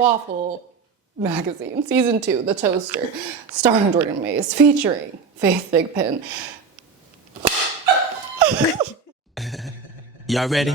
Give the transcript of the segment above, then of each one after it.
WAFFLE Magazine, Season 2, The Toaster, starring Jordan Mays, featuring Faith Thigpen. Y'all ready?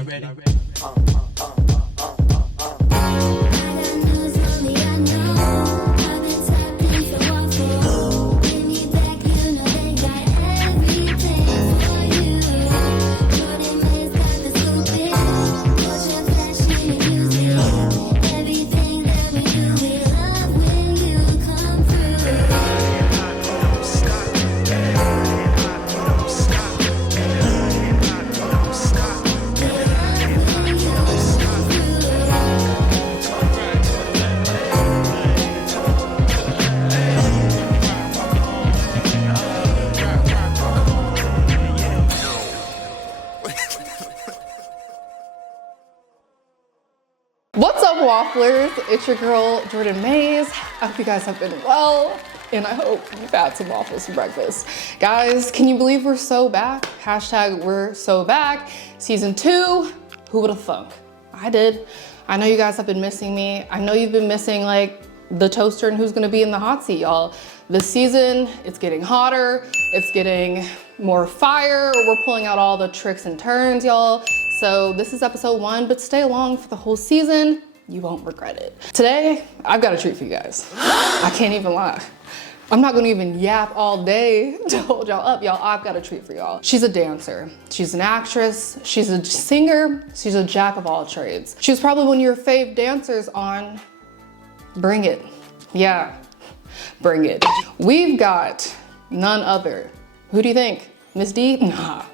What's up, Wafflers? It's your girl, Jordan Mays. I hope you guys have been well, and I hope you've had some waffles for breakfast. Guys, can you believe we're so back? Hashtag we're so back. Season 2, who would have thunk? I did. I know you guys have been missing me. I know you've been missing like the toaster and who's gonna be in the hot seat, y'all. This season, it's getting hotter, it's getting more fire. We're pulling out all the tricks and turns, y'all. So this is episode 1, but stay along for the whole season. You won't regret it. Today, I've got a treat for you guys. I can't even lie. I'm not gonna even yap all day to hold y'all up, y'all. I've got a treat for y'all. She's a dancer, she's an actress, she's a singer, she's a jack of all trades. She was probably one of your fave dancers on Bring It. Yeah, Bring It. We've got none other. Who do you think? Miss D? Nah.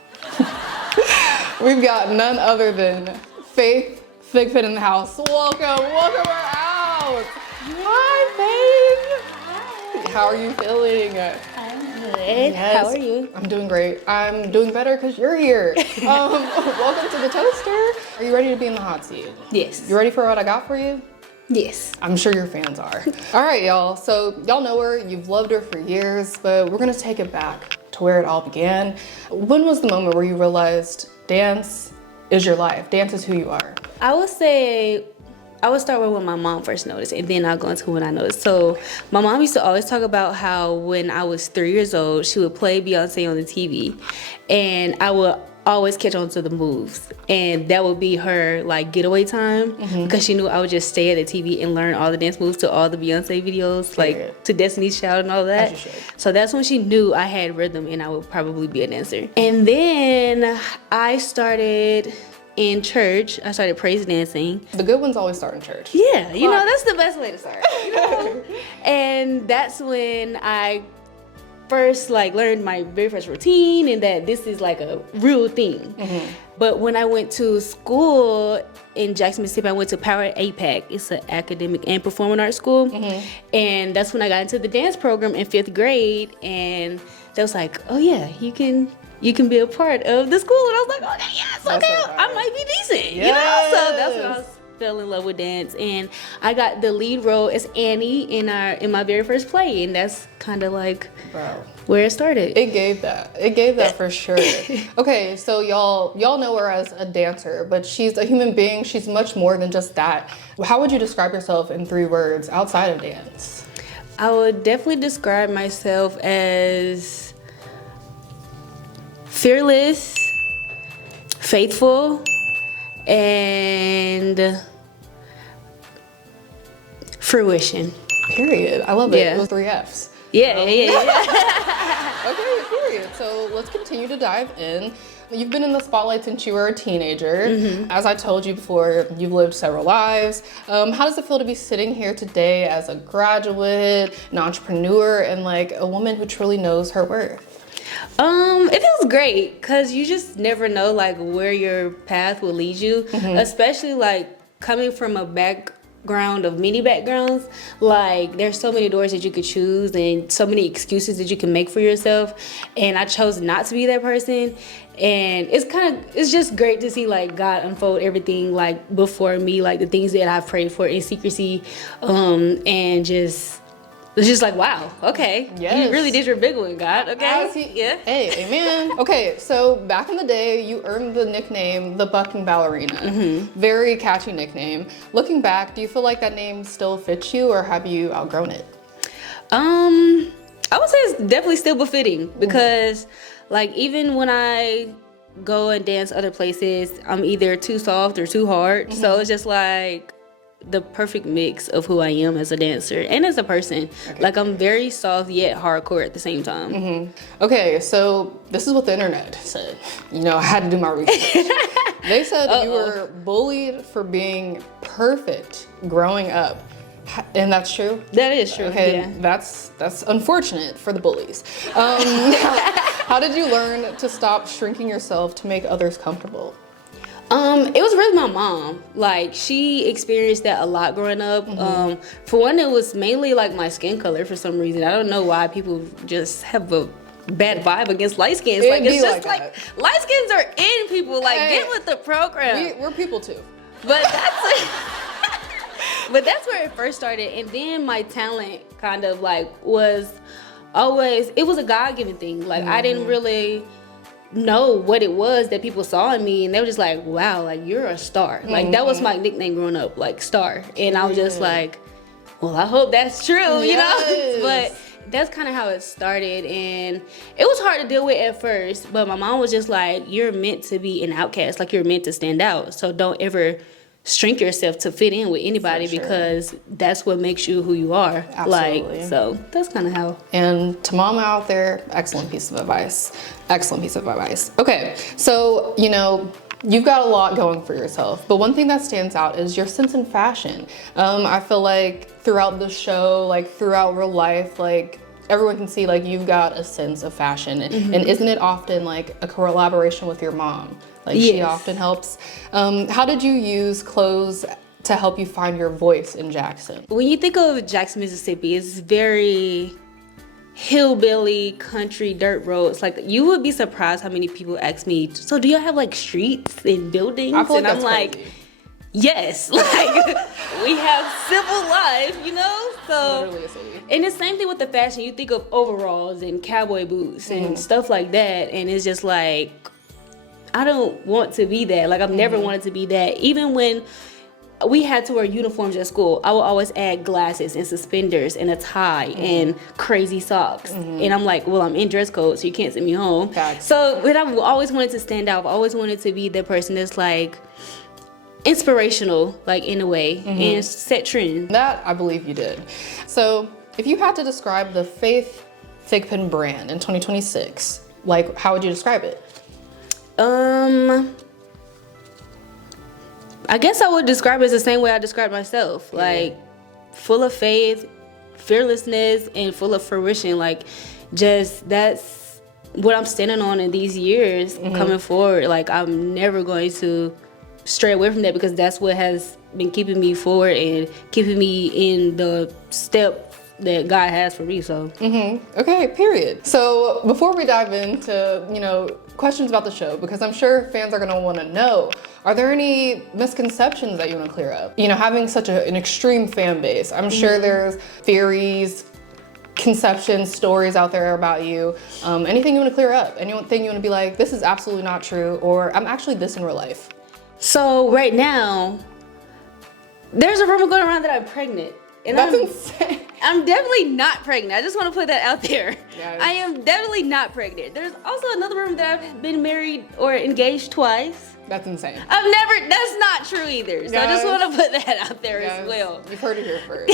We've got none other than Faith Thigpen in the house. Welcome her out. Hi, Faith. Hi. How are you feeling? I'm good. Yes. How are you? I'm doing great. I'm doing better because you're here. Welcome to the toaster. Are you ready to be in the hot seat? Yes. You ready for what I got for you? Yes. I'm sure your fans are. All right, y'all. So y'all know her, you've loved her for years, but we're gonna take it back to where it all began. When was the moment where you realized dance is your life? Dance is who you are. I would say, I would start with when my mom first noticed, and then I'll go into when I noticed. So my mom used to always talk about how when I was 3 years old, she would play Beyonce on the TV, and I would always catch on to the moves, and that would be her like getaway time, because she knew I would just stay at the TV and learn all the dance moves to all the Beyonce videos, like to Destiny's Child and all that. So that's when she knew I had rhythm and I would probably be a dancer. And then I started in church. I started praise dancing. The good ones always start in church. Yeah, you know, that's the best way to start. You know? And that's when I first like learned my very first routine, and that this is like a real thing. But when I went to school in Jackson, Mississippi, I went to Power APAC. It's an academic and performing arts school. And that's when I got into the dance program in 5th grade, and they was like, oh yeah, you can be a part of the school. And I was like, okay, yes, okay, I might be decent. You know? So that's when I fell in love with dance, and I got the lead role as Annie in my very first play, and that's kind of like where it started. It gave that for sure. Okay, so y'all know her as a dancer, but she's a human being. She's much more than just that. How would you describe yourself in 3 words outside of dance? I would definitely describe myself as fearless, faithful, and fruition. Period. I love it. Yeah. Those 3 F's. Yeah. Okay, period. So let's continue to dive in. You've been in the spotlight since you were a teenager. As I told you before, you've lived several lives. How does it feel to be sitting here today as a graduate, an entrepreneur, and like a woman who truly knows her worth? It feels great, because you just never know like where your path will lead you, especially like coming from a background of many backgrounds. Like there's so many doors that you could choose and so many excuses that you can make for yourself, and I chose not to be that person. And it's just great to see like God unfold everything like before me, like the things that I've prayed for in secrecy, and just It's just like, wow, okay. Yes. You really did your big one, God. Okay. Yeah. Hey, amen. Okay, so back in the day, you earned the nickname the Bucking Ballerina. Very catchy nickname. Looking back, do you feel like that name still fits you, or have you outgrown it? I would say it's definitely still befitting because, like, even when I go and dance other places, I'm either too soft or too hard. So it's just like the perfect mix of who I am as a dancer and as a person. Okay. Like, I'm very soft yet hardcore at the same time. Okay, so this is what the internet said. You know, I had to do my research. They said you were bullied for being perfect growing up. And that's true? That is true. Okay, Yeah. that's unfortunate for the bullies. How did you learn to stop shrinking yourself to make others comfortable? It was really my mom. Like, she experienced that a lot growing up. For one, it was mainly like my skin color for some reason. I don't know why people just have a bad vibe against light skins. Like, it's just like light skins are in, people. Like, get with the program. We're people too. But that's but that's where it first started. And then my talent kind of like was always, it was a God-given thing. Like, I didn't really know what it was that people saw in me, and they were just like, wow, like, you're a star. Like, that was my nickname growing up, like, star. And I was just like, well, I hope that's true, you know? But that's kind of how it started, and it was hard to deal with at first, but my mom was just like, you're meant to be an outcast, like, you're meant to stand out, so don't ever shrink yourself to fit in with anybody, because that's what makes you who you are. Absolutely. Like, so that's kind of how. And to mama out there, excellent piece of advice. Excellent piece of advice. Okay, so, you know, you've got a lot going for yourself, but one thing that stands out is your sense in fashion. I feel like throughout the show, like throughout real life, like everyone can see like you've got a sense of fashion. And isn't it often like a collaboration with your mom? Like, she often helps. How did you use clothes to help you find your voice in Jackson? When you think of Jackson, Mississippi, it's very hillbilly, country, dirt roads. Like, you would be surprised how many people ask me, so do you have like streets and buildings? I feel like and I'm like, crazy. yes. Like, we have civil life, you know? So, Literally a city. and the same thing with the fashion. You think of overalls and cowboy boots and stuff like that, and it's just like, I don't want to be that. Like, I've never wanted to be that. Even when we had to wear uniforms at school, I would always add glasses and suspenders and a tie and crazy socks. And I'm like, well, I'm in dress code, so you can't send me home. Facts. So, but I've always wanted to stand out. I've always wanted to be the person that's like inspirational, like, in a way, and set trends. That I believe you did. So if you had to describe the Faith Thigpen brand in 2026, like, how would you describe it? I guess I would describe it as the same way I describe myself, like full of faith, fearlessness, and full of fruition. Like, just that's what I'm standing on in these years coming forward. Like, I'm never going to stray away from that, because that's what has been keeping me forward and keeping me in the step that God has for me. So Okay, period. So before we dive into, you know, questions about the show, because I'm sure fans are going to want to know, are there any misconceptions that you want to clear up? You know, having such an extreme fan base, I'm sure there's theories, conceptions, stories out there about you. Anything you want to clear up? Anything you want to be like, this is absolutely not true, or I'm actually this in real life? So right now, there's a rumor going around that I'm pregnant. And That's insane. I'm definitely not pregnant. I just want to put that out there. Yes. I am definitely not pregnant. There's also another rumor that I've been married or engaged twice. That's insane. That's not true either. So I just want to put that out there as well. You've heard it here first.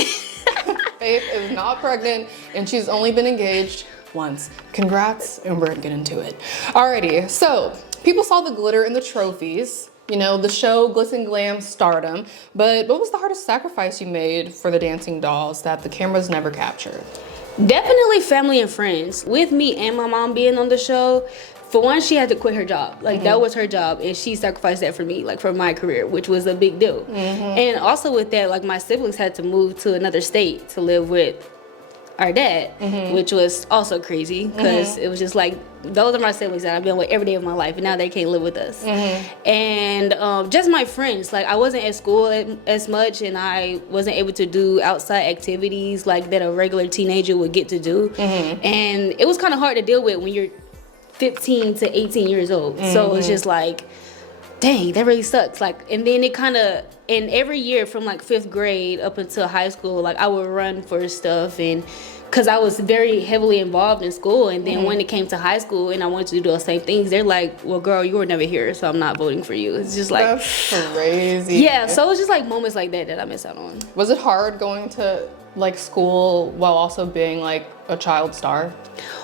Faith is not pregnant, and she's only been engaged once. Congrats, and we're gonna get into it. Alrighty, so people saw the glitter in the trophies. You know, the show Glitz and Glam stardom, but what was the hardest sacrifice you made for the dancing dolls that the cameras never captured? Definitely family and friends. With me and my mom being on the show, for one, she had to quit her job. Like, that was her job, and she sacrificed that for me, like, for my career, which was a big deal. And also with that, like, my siblings had to move to another state to live with our dad, which was also crazy because it was just like, those are my siblings that I've been with every day of my life, and now they can't live with us. And just my friends, like I wasn't at school as much, and I wasn't able to do outside activities like that a regular teenager would get to do. And it was kind of hard to deal with when you're 15 to 18 years old. So it's just like, dang, that really sucks. Like, and then it kind of, and every year from like 5th grade up until high school, like I would run for stuff, and because I was very heavily involved in school. And then when it came to high school and I wanted to do those same things, they're like, well, girl, you were never here, so I'm not voting for you. It's just like, that's crazy. Yeah, so it was just like moments like that I miss out on. Was it hard going to like school while also being like a child star?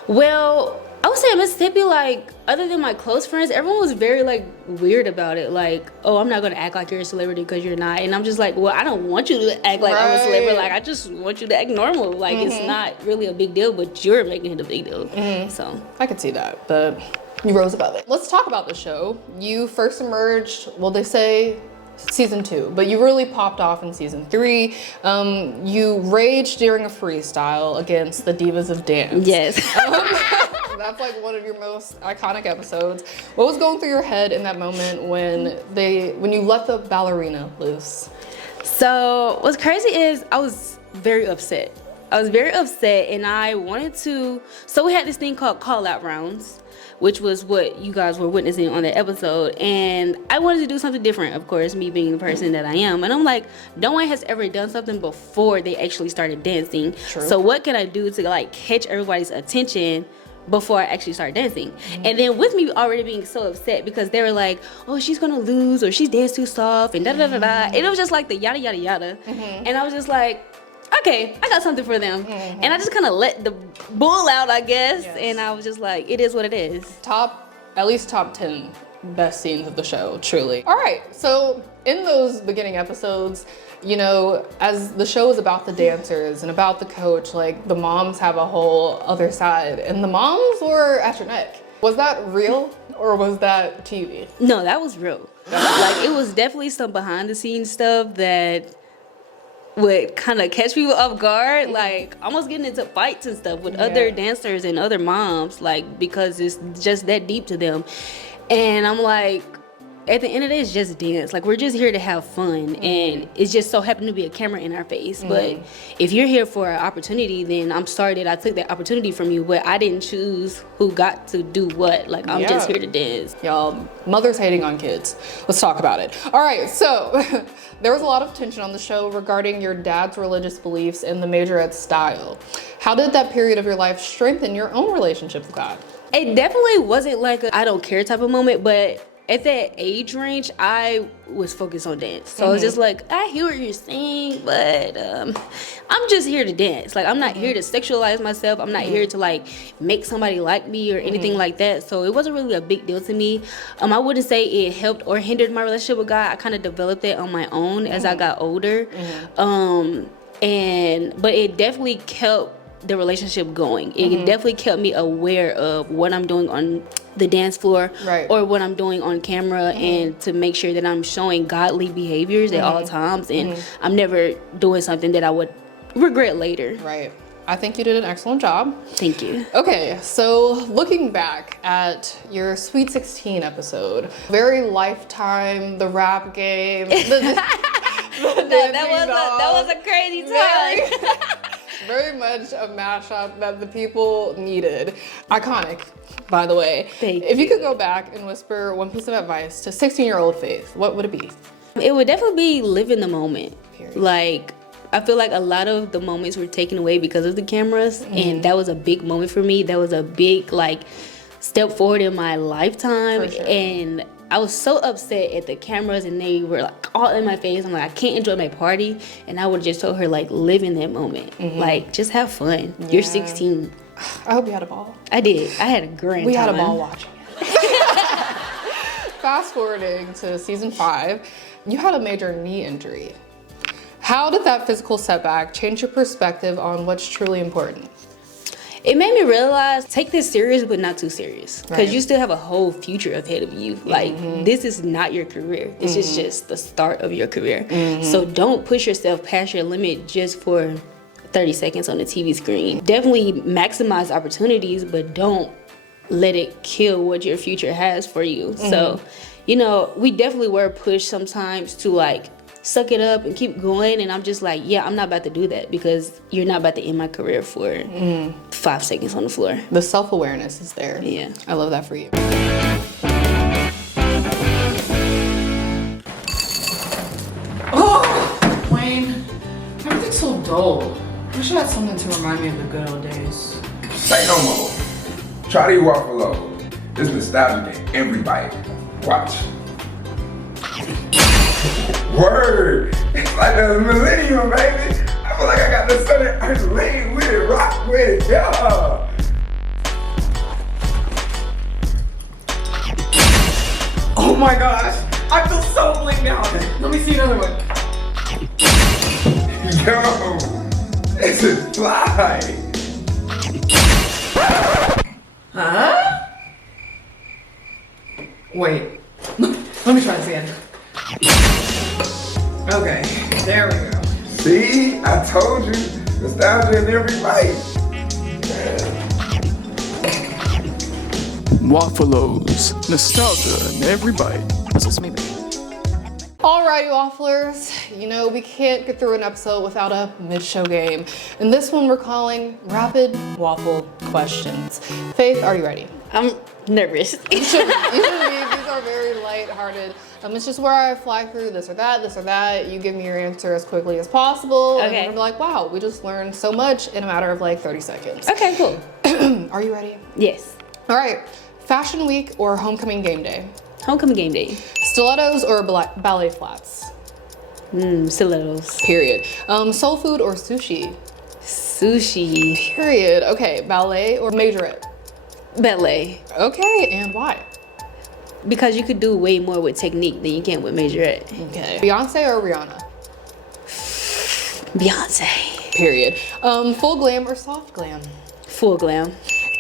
Well, I would say in Mississippi, like, other than my close friends, everyone was very, like, weird about it. Like, oh, I'm not going to act like you're a celebrity because you're not. And I'm just like, well, I don't want you to act like I'm a celebrity. Like, I just want you to act normal. Like, it's not really a big deal, but you're making it a big deal. So I could see that, but you rose above it. Let's talk about the show. You first emerged, well, they say season 2, but you really popped off in season 3. You raged during a freestyle against the Divas of Dance. yes. That's like one of your most iconic episodes. What was going through your head in that moment when you let the ballerina loose? So what's crazy is I was very upset. And I wanted to, so we had this thing called call out rounds, which was what you guys were witnessing on that episode. And I wanted to do something different, of course, me being the person that I am. And I'm like, no one has ever done something before they actually started dancing. True. So what can I do to like catch everybody's attention before I actually start dancing? And then with me already being so upset because they were like, oh, she's gonna lose, or she's danced too soft, and da-da-da-da. And it was just like the yada yada yada. And I was just like, okay, I got something for them. And I just kind of let the bull out, I guess. Yes. And I was just like, it is what it is. At least top 10 best scenes of the show, truly. All right, so in those beginning episodes, you know, as the show is about the dancers and about the coach, like the moms have a whole other side, and the moms were at your neck. Was that real or was that TV? No, that was real. Like, it was definitely some behind the scenes stuff that would kind of catch people off guard, like almost getting into fights and stuff with other dancers and other moms, like, because it's just that deep to them. And I'm like, at the end of the day, it's just dance. Like, we're just here to have fun, and it's just so happened to be a camera in our face. But if you're here for an opportunity, then I'm sorry that I took that opportunity from you, but I didn't choose who got to do what. Like, I'm just here to dance. Y'all, mothers hating on kids. Let's talk about it. All right, so there was a lot of tension on the show regarding your dad's religious beliefs and the majorette's style. How did that period of your life strengthen your own relationship with God? It definitely wasn't like a I don't care type of moment, but at that age range, I was focused on dance. So I was just like, I hear what you're saying, but I'm just here to dance. Like, I'm not here to sexualize myself. I'm not here to like make somebody like me or anything like that. So it wasn't really a big deal to me. I wouldn't say it helped or hindered my relationship with God. I kind of developed it on my own as I got older. But it definitely kept the relationship going. It definitely kept me aware of what I'm doing on the dance floor or what I'm doing on camera, and to make sure that I'm showing godly behaviors at all times, and I'm never doing something that I would regret later. Right. I think you did an excellent job. Thank you. Okay, so looking back at your Sweet 16 episode, very Lifetime, the rap game, that was a crazy time. Very much a mashup that the people needed. Iconic, by the way. Thank If you could go back and whisper one piece of advice to 16-year-old Faith, what would it be? It would definitely be live in the moment. Period. Like, I feel like a lot of the moments were taken away because of the cameras, and that was a big moment for me. That was a big, like, step forward in my lifetime. For sure. And I was so upset at the cameras, and they were like all in my face. I'm like, I can't enjoy my party. And I would have just told her, like, live in that moment. Like, just have fun. Yeah. You're 16. I hope you had a ball. I did. I had a grand time. We had a ball watching. Fast forwarding to season 5, you had a major knee injury. How did that physical setback change your perspective on what's truly important? It made me realize, take this serious, but not too serious. Because Right. you still have a whole future ahead of you. Like, this is not your career. This is just the start of your career. So don't push yourself past your limit just for 30 seconds on the TV screen. Definitely maximize opportunities, but don't let it kill what your future has for you. So, you know, we definitely were pushed sometimes to like suck it up and keep going. And I'm just like, yeah, I'm not about to do that because you're not about to end my career for 5 seconds on the floor. The self-awareness is there. Yeah. I love that for you. Oh, Wayne, everything's so dull. I wish I had something to remind me of the good old days. Say no more. Try these waffle loaves. It's nostalgic in every bite. Watch. Word! It's like the millennium, baby. I feel like I got the sun and earth lean with it, rock with it, yeah. Oh my gosh, I feel so blinged out. Let me see another one. Yo, this is fly. Huh? Wait, let me try this again. Okay, there we go. See, I told you, nostalgia in every bite. Waffle's nostalgia in every bite. Whistles me back. Alrighty, Wafflers, you know, we can't get through an episode without a mid-show game. And this one we're calling Rapid Waffle Questions. Faith, are you ready? I'm nervous. You should be. These are very lighthearted. It's just where I fly through this or that, this or that. You give me your answer as quickly as possible. Okay. And I'm like, wow, we just learned so much in a matter of like 30 seconds. Okay, cool. Are you ready? Yes. All right. Fashion week or homecoming game day? Homecoming game day. Stilettos or ballet flats? Stilettos. Period. Soul food or sushi? Sushi. Period. Okay. Ballet or majorette? Ballet. Okay. And why? Because you could do way more with technique than you can with majorette. Okay. Beyonce or Rihanna? Beyonce. Period. Full glam or soft glam? Full glam.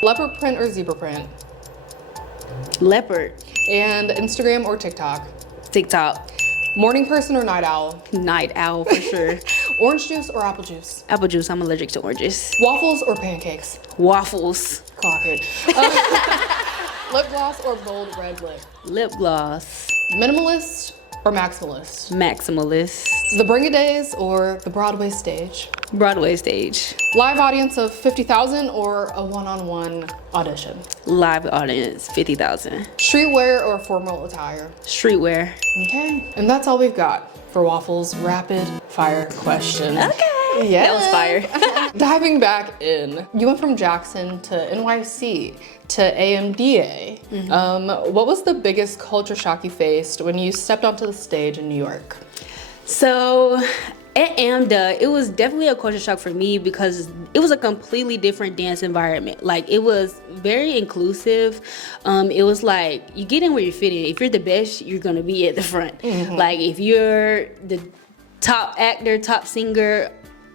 Leopard print or zebra print? Leopard. And Instagram or TikTok? TikTok. Morning person or night owl? Night owl for sure. Orange juice or apple juice? Apple juice. I'm allergic to oranges. Waffles or pancakes? Waffles. Clock it. Lip gloss or bold red lip? Lip gloss. Minimalist or maximalist? Maximalist. The Bring It Days or the Broadway stage? Broadway stage. Live audience of 50,000 or a one-on-one audition? Live audience 50,000. Streetwear or formal attire? Streetwear. Okay, and that's all we've got for Waffle's rapid fire question. Okay. Yes. That was fire. Diving back in, you went from Jackson to NYC to AMDA. What was the biggest culture shock you faced when you stepped onto the stage in New York? So at AMDA, it was definitely a culture shock for me because it was a completely different dance environment. Like, it was very inclusive. It was like, you get in where you fit in. If you're the best, you're gonna be at the front. Like, if you're the top actor, top singer,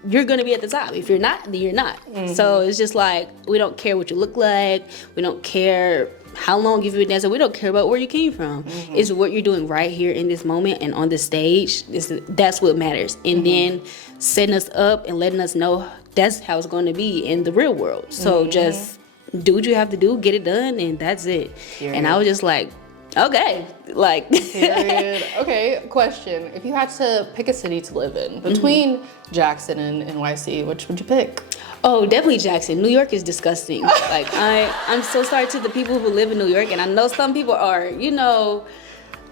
you're gonna be at the top. If you're not, then you're not. So it's just like, we don't care what you look like. We don't care how long you've been dancing. We don't care about where you came from. It's what you're doing right here in this moment and on the stage. That's what matters. And then setting us up and letting us know that's how it's going to be in the real world. So just do what you have to do, get it done, and that's it. And I was just like, okay, like. Period. Okay, question. If you had to pick a city to live in between Jackson and NYC, which would you pick? Oh, definitely Jackson. New York is disgusting. Like, I'm so sorry to the people who live in New York, and I know some people are, you know,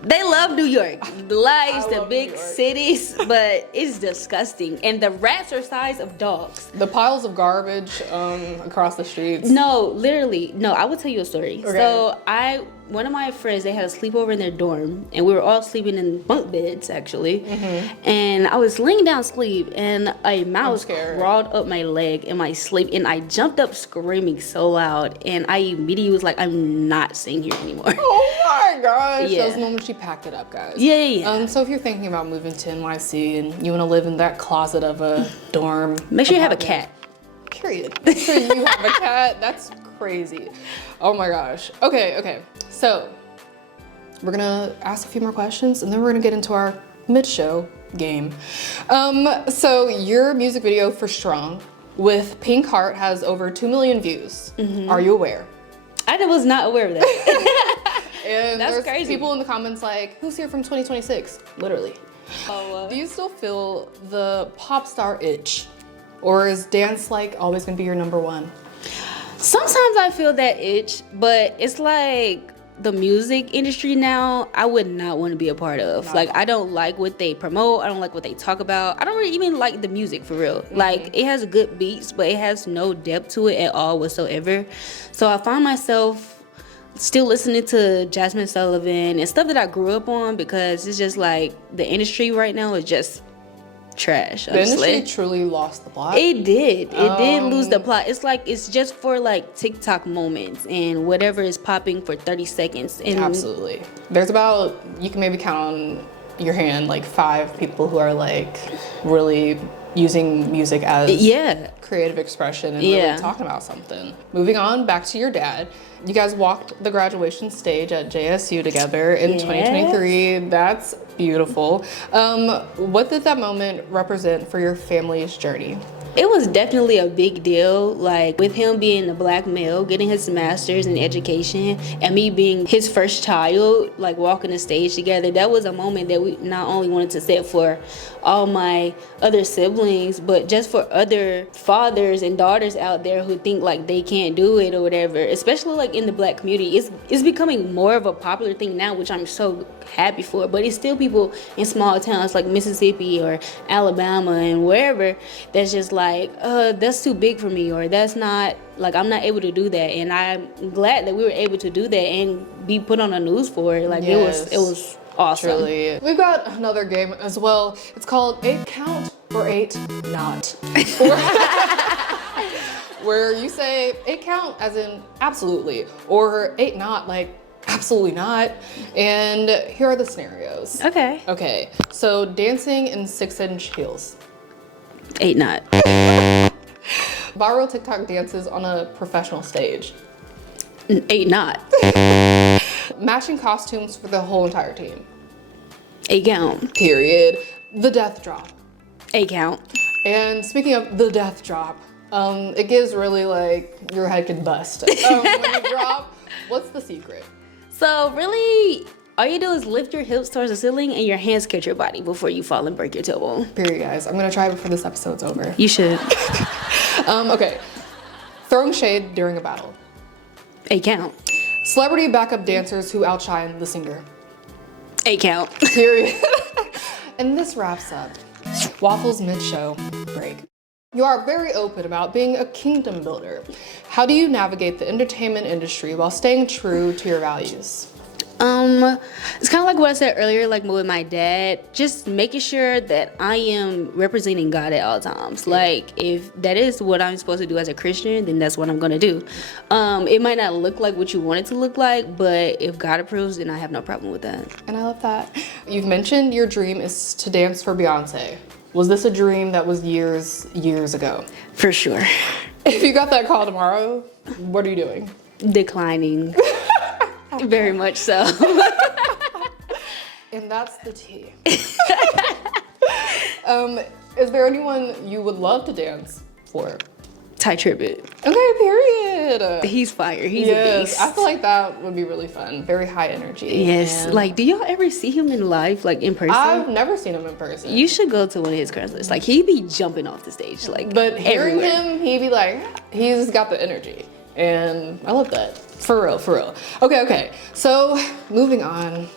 they love New York. The lights, the big cities, but it's disgusting. And the rats are size of dogs. The piles of garbage across the streets. No, literally. No, I will tell you a story. Okay. So one of my friends, they had a sleepover in their dorm, and we were all sleeping in bunk beds, actually. And I was laying down asleep, and a mouse crawled up my leg in my sleep, and I jumped up screaming so loud, and I immediately was like, I'm not staying here anymore. Oh my gosh. Yeah. That was the moment she packed it up, guys. Yeah. So if you're thinking about moving to NYC and you want to live in that closet of a dorm, Make sure you have a cat. Period. Make sure you have a cat. That's crazy. Oh my gosh. Okay. So we're gonna ask a few more questions and then we're gonna get into our mid-show game. So your music video for Strong with Pink Heart has over 2 million views. Are you aware? I was not aware of that. And That's there's crazy. people in the comments like, who's here from 2026? Literally. Do you still feel the pop star itch? Or is dance like always gonna be your number one? Sometimes I feel that itch, but it's like the music industry now, I would not want to be a part of. Like, I don't like what they promote. I don't like what they talk about. I don't really even like the music for real. Like, it has good beats, but it has no depth to it at all whatsoever. So I find myself still listening to Jasmine Sullivan and stuff that I grew up on, because it's just like the industry right now is just trash, The honestly. industry truly lost the plot. It did lose the plot. It's like it's just for like TikTok moments and whatever is popping for 30 seconds. And Absolutely. There's about, you can maybe count on your hand, like 5 people who are like really using music as yeah, creative expression and Yeah. really talking about something. Moving on, back to your dad. You guys walked the graduation stage at JSU together in Yes. 2023. That's beautiful. What did that moment represent for your family's journey? it was definitely a big deal. Like with him being a black male, getting his master's in education, and me being his first child, like walking the stage together, that was a moment that we not only wanted to set for all my other siblings, but just for other fathers and daughters out there who think like they can't do it or whatever, especially like in the black community. It's becoming more of a popular thing now, which I'm so happy for, but it's still people in small towns like Mississippi or Alabama and wherever that's just like, that's too big for me, or that's not, like, I'm not able to do that. And I'm glad that we were able to do that and be put on the news for it. Like, Yes. it was awesome. Truly. We've got another game as well. It's called 8 Count or 8 Not. Where you say 8 count as in absolutely, or 8 not like absolutely not. And here are the scenarios. Okay. Okay, so dancing in 6-inch heels. 8 not. Viral TikTok dances on a professional stage. 8 not. Matching costumes for the whole entire team. 8 count. Period. The death drop. 8 count. And speaking of the death drop, it gives really like your head could bust when you drop. What's the secret? So really, all you do is lift your hips towards the ceiling and your hands catch your body before you fall and break your tailbone. Period, guys. I'm gonna try before this episode's over. You should. Okay. Throwing shade during a battle. 8 count. Celebrity backup dancers who outshine the singer. 8 count. Period. And this wraps up Waffles mid-show break. You are very open about being a kingdom builder. How do you navigate the entertainment industry while staying true to your values? It's kind of like what I said earlier, like with my dad, just making sure that I am representing God at all times. Like, if that is what I'm supposed to do as a Christian, then that's what I'm gonna do. It might not look like what you want it to look like, but if God approves, then I have no problem with that. And I love that. You've mentioned your dream is to dance for Beyonce. Was this a dream that was years ago? For sure. If you got that call tomorrow, what are you doing? Declining. Very much so. And that's the tea. Is there anyone you would love to dance for? Ty Tribbett. Okay, period. He's fire. He's a Yes, beast. I feel like that would be really fun. Very high energy. Yes. And Like, do y'all ever see him in live, like in person? I've never seen him in person. You should go to one of his concerts. Like, he be jumping off the stage, like, But hearing everywhere. him, he'd be like, he's got the energy. And I love that. For real, for real. Okay. So, moving on.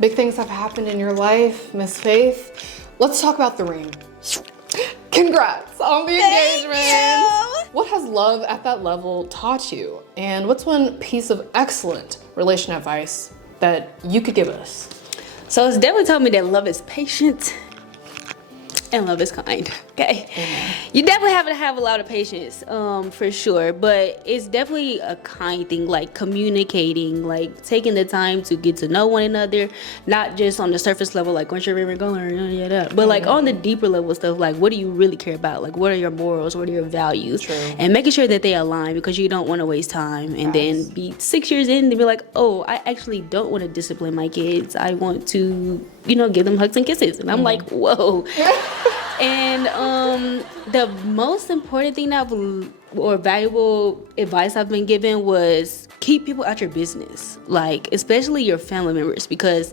Big things have happened in your life, Miss Faith. Let's talk about the ring. Congrats on the engagement. What has love at that level taught you? And what's one piece of excellent relation advice that you could give us? So it's definitely taught me that love is patient and love is kind. Okay. You definitely have to have a lot of patience, for sure. But it's definitely a kind thing, like communicating, like taking the time to get to know one another, not just on the surface level, like where's your river going, but like on the deeper level stuff, like what do you really care about? Like what are your morals? What are your values? True. And making sure that they align, because you don't want to waste time and then be 6 years in and be like, oh, I actually don't want to discipline my kids. I want to, give them hugs and kisses. And I'm like, whoa. And the most important thing or valuable advice I've been given was keep people out your business, like especially your family members, because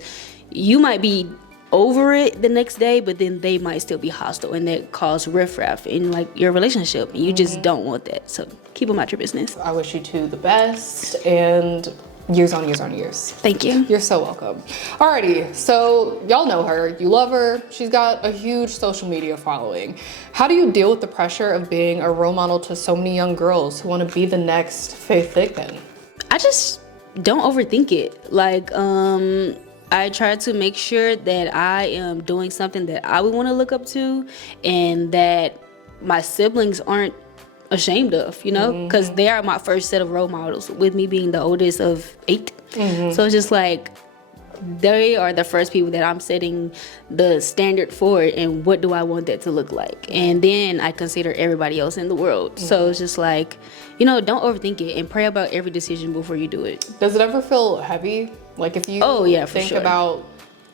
you might be over it the next day, but then they might still be hostile, and that cause riffraff in like your relationship. And you just don't want that, so keep them out your business. I wish you two the best, and years on years on years. Thank you. You're so welcome. Alrighty, so y'all know her, you love her. She's got a huge social media following. How do you deal with the pressure of being a role model to so many young girls who want to be the next Faith Thigpen? I just don't overthink it. Like, I try to make sure that I am doing something that I would want to look up to, and that my siblings aren't ashamed of, you know, because they are my first set of role models, with me being the oldest of 8. So it's just like, they are the first people that I'm setting the standard for, and what do I want that to look like, and then I consider everybody else in the world. So it's just like, you know, don't overthink it, and pray about every decision before you do it. Does it ever feel heavy? Like if you think about,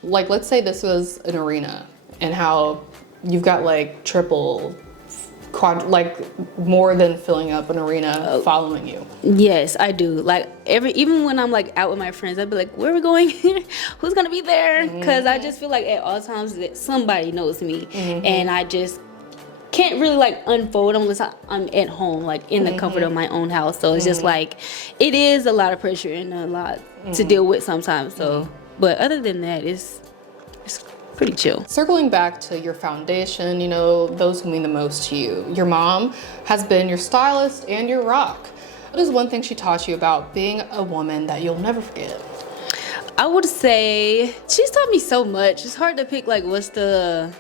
like, let's say this was an arena, and how you've got like triple, like more than filling up an arena following you. Yes, I do. Like even when I'm like out with my friends, I'd be like, where are we going? Who's gonna be there? Because I just feel like at all times that somebody knows me, and I just can't really like unfold unless I'm at home, like in the comfort of my own house. So it's just like, it is a lot of pressure and a lot to deal with sometimes. So, but other than that, it's pretty chill. Circling back to your foundation, you know, those who mean the most to you. Your mom has been your stylist and your rock. What is one thing she taught you about being a woman that you'll never forget? I would say she's taught me so much. It's hard to pick like what's the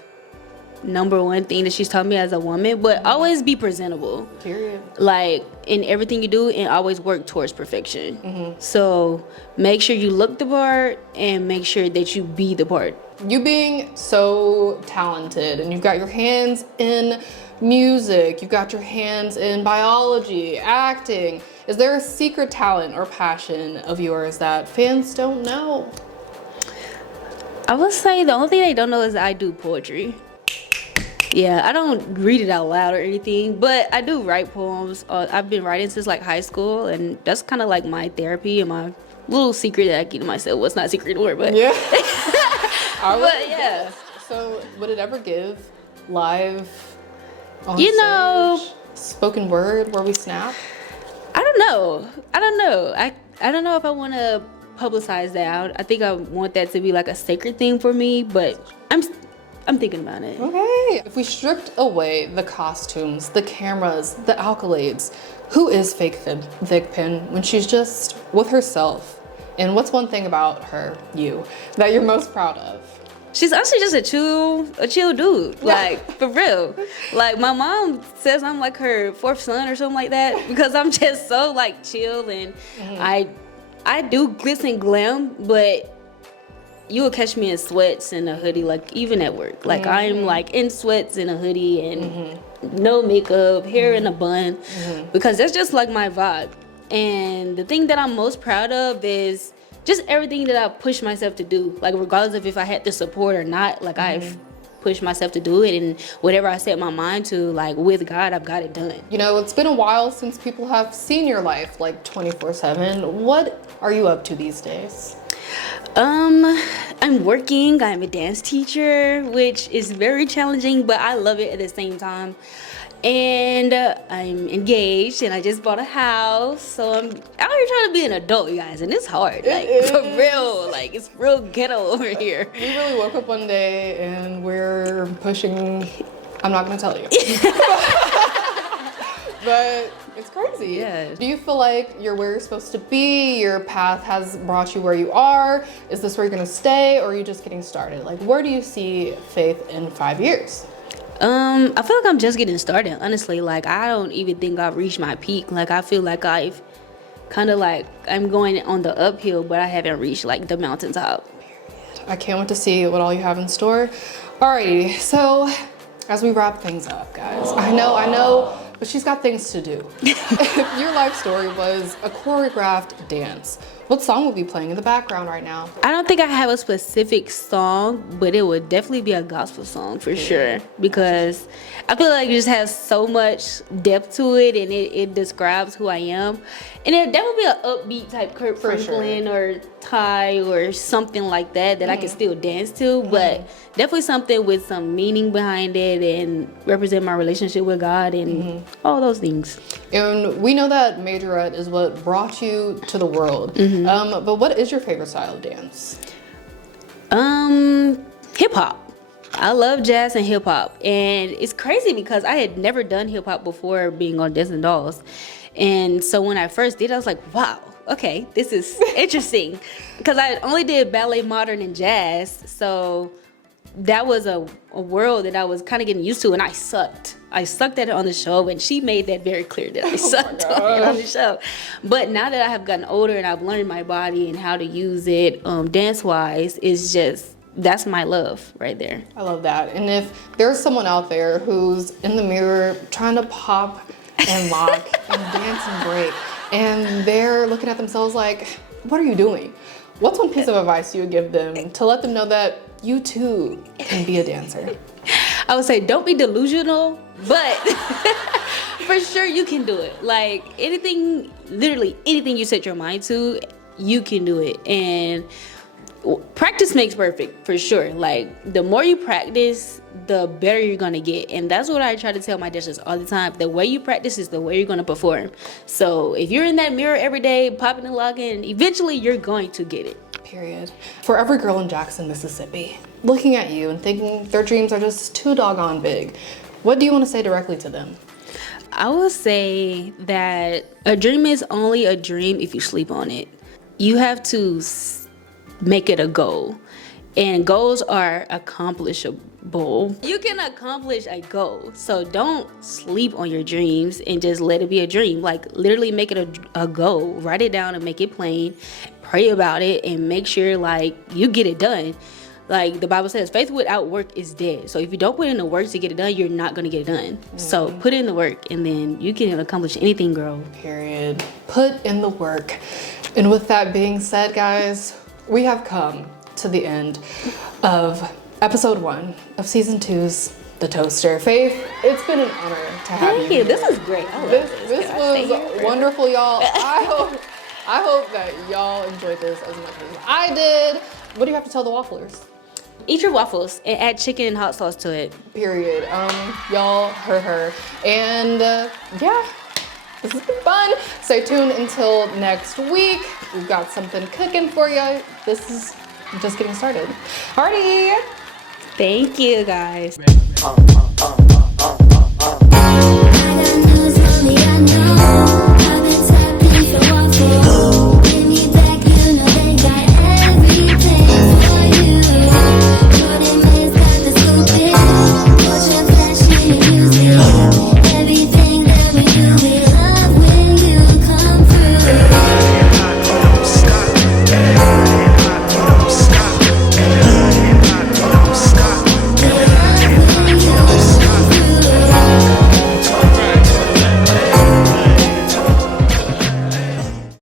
number one thing that she's taught me as a woman, but always be presentable. Period. Like in everything you do, and always work towards perfection. So make sure you look the part, and make sure that you be the part. You being so talented, and you've got your hands in music, you've got your hands in biology, acting. Is there a secret talent or passion of yours that fans don't know? I would say the only thing they don't know is that I do poetry. Yeah, I don't read it out loud or anything, but I do write poems. I've been writing since like high school, and that's kind of like my therapy and my little secret that I keep to myself. Well, it's not a secret anymore, but yeah. But yeah. So would it ever give live on You stage, know, spoken word where we snap? I don't know. I don't know if I want to publicize that. I think I want that to be like a sacred thing for me, but I'm thinking about it. Okay. If we stripped away the costumes, the cameras, the accolades, who is Faith Thigpen when she's just with herself? And what's one thing about her, that you're most proud of? She's actually just a chill dude. Like, for real. Like, my mom says I'm like her 4th son or something like that, because I'm just so like chill, and I do glitz and glam, but you will catch me in sweats and a hoodie, like even at work. Like I'm like in sweats and a hoodie and no makeup, hair in a bun, because that's just like my vibe. And the thing that I'm most proud of is just everything that I push myself to do. Like regardless of if I had the support or not, like I've pushed myself to do it, and whatever I set my mind to, like with God, I've got it done. You know, it's been a while since people have seen your life like 24/7. What are you up to these days? I'm working. I'm a dance teacher, which is very challenging, but I love it at the same time. And I'm engaged, and I just bought a house, so I'm out here trying to be an adult, you guys, and it's hard. Like for real, like it's real ghetto over here. We really woke up one day and we're pushing. I'm not gonna tell you, but it's crazy. Yeah. Do you feel like you're where you're supposed to be? Your path has brought you where you are? Is this where you're gonna stay, or are you just getting started? Like, where do you see Faith in 5 years? I feel like I'm just getting started, honestly. Like, I don't even think I've reached my peak. Like, I feel like I've kind of like, I'm going on the uphill, but I haven't reached like the mountaintop. I can't wait to see what all you have in store. Alrighty, so as we wrap things up, guys, I know, but she's got things to do. If your life story was a choreographed dance, What song will be playing in the background right now? I don't think I have a specific song, but it would definitely be a gospel song for sure, because I feel like it just has so much depth to it, and it describes who I am. And it definitely be an upbeat type Kurt Franklin or Ty or something like that I can still dance to, but definitely something with some meaning behind it and represent my relationship with God and all those things. And we know that majorette is what brought you to the world. But what is your favorite style of dance? Hip hop. I love jazz and hip hop, and it's crazy because I had never done hip hop before being on Dancing Dolls, and so when I first did, I was like, wow, okay, this is interesting, because I only did ballet, modern, and jazz, so that was a world that I was kind of getting used to, and I sucked at it on the show, and she made that very clear that I sucked on the show. But now that I have gotten older and I've learned my body and how to use it dance-wise, it's just, that's my love right there. I love that. And if there's someone out there who's in the mirror trying to pop and lock and dance and break, and they're looking at themselves like, what are you doing? What's one piece of advice you would give them to let them know that you too can be a dancer? I would say don't be delusional, but for sure you can do it. Like anything, literally anything you set your mind to, you can do it. And practice makes perfect, for sure. Like the more you practice, the better you're gonna get. And that's what I try to tell my dancers all the time. The way you practice is the way you're gonna perform. So if you're in that mirror every day, popping and locking, eventually you're going to get it. Period. For every girl in Jackson, Mississippi, looking at you and thinking their dreams are just too doggone big, what do you want to say directly to them? I would say that a dream is only a dream if you sleep on it. You have to make it a goal, and goals are accomplishable. You can accomplish a goal, so don't sleep on your dreams and just let it be a dream. Like literally make it a goal, write it down and make it plain, pray about it, and make sure like you get it done. Like the Bible says, faith without work is dead. So if you don't put in the work to get it done, you're not gonna get it done. So put in the work, and then you can accomplish anything, girl. Period. Put in the work. And with that being said, guys, we have come to the end of episode 1 of season 2's The Toaster. Faith, it's been an honor to have you. Thank you. This is great. I love This was wonderful, y'all. I hope that y'all enjoyed this as much as I did. What do you have to tell the wafflers? Eat your waffles and add chicken and hot sauce to it. Period. Y'all heard her. And yeah, this has been fun. Stay tuned until next week. We've got something cooking for you. This is just getting started. Alrighty. Thank you, guys.